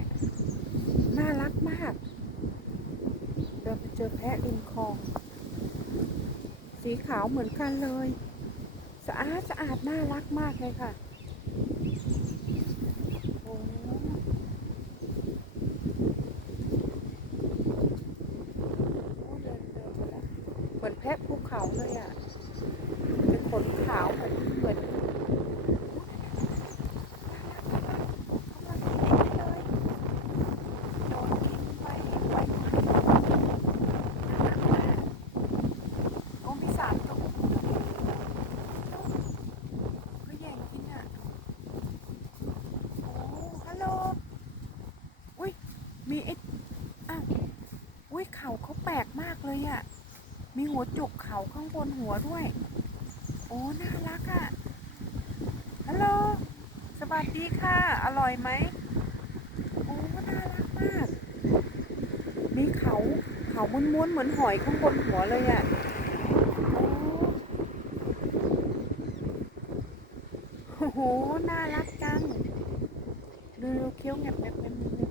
ะ น่ารักมากเดินไปเจอแพะริมคลอง สีขาวเหมือนกันเลย สะอาดสะอาดน่ารักมากเลยค่ะเหมือนแพะภูเขาเลยอะ เป็นขนขาวเหมือน อะ มีหัวจุกเขาข้างบนหัวด้วย โอ้ น่ารักอะ่ะ ฮัลโหล สวัสดีค่ะ อร่อยไหม โอ้ น่ารักมาก มีเขาเขาม้วนๆ เหมือนหอยข้างบนหัวเลยอะ่ะโอ้โห น่ารักจัง ดูดูเคี้ยวแงบแงบแงบแงบแงบ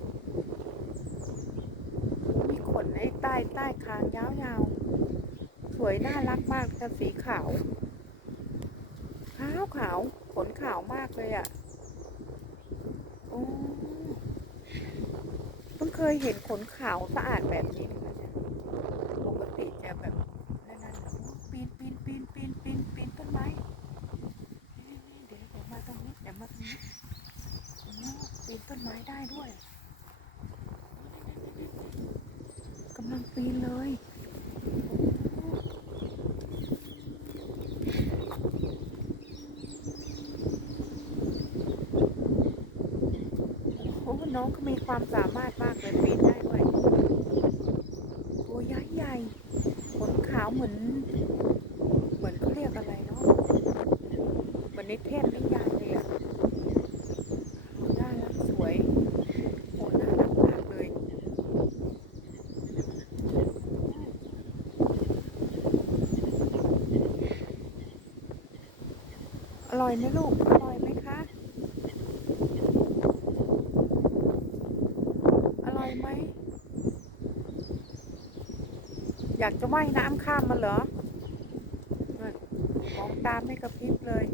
มีขน ไอ้ใต้ใต้คางยาวๆ สวยน่ารักมากค่ะสีขาว ขาวขาวขนขาวมากเลยอะ่ะโอ้เพิ่งเคยเห็นขนขาวสะอาดแบบนี้นะคะปกติจะแบบนั่นๆนะโอ้ปีนปีนปีนปีนปีนปีนต้นไม้เดี๋ยวเดี๋ยวมาตรงนี้เดี๋ยวมาตรงนี้ปีนต้นไม้ได้ด้วยกำลังปีนเลยโอ้ โอ้ น้องก็มีความสามารถมากเลยปีนได้ด้วยตัวใหญ่ใหญ่ขนขาวเหมือน เหมือนเขาเรียกอะไรเนาะเหมือนในเทพนิยายเลยอะน่ารักสวยโอ้น่ารักมากเลยอร่อยไหมลูก อร่อยไหมคะ อร่อยไหม อยากจะว่ายน้ำข้ามมันเหรอมองตามไม่กระพริบเลย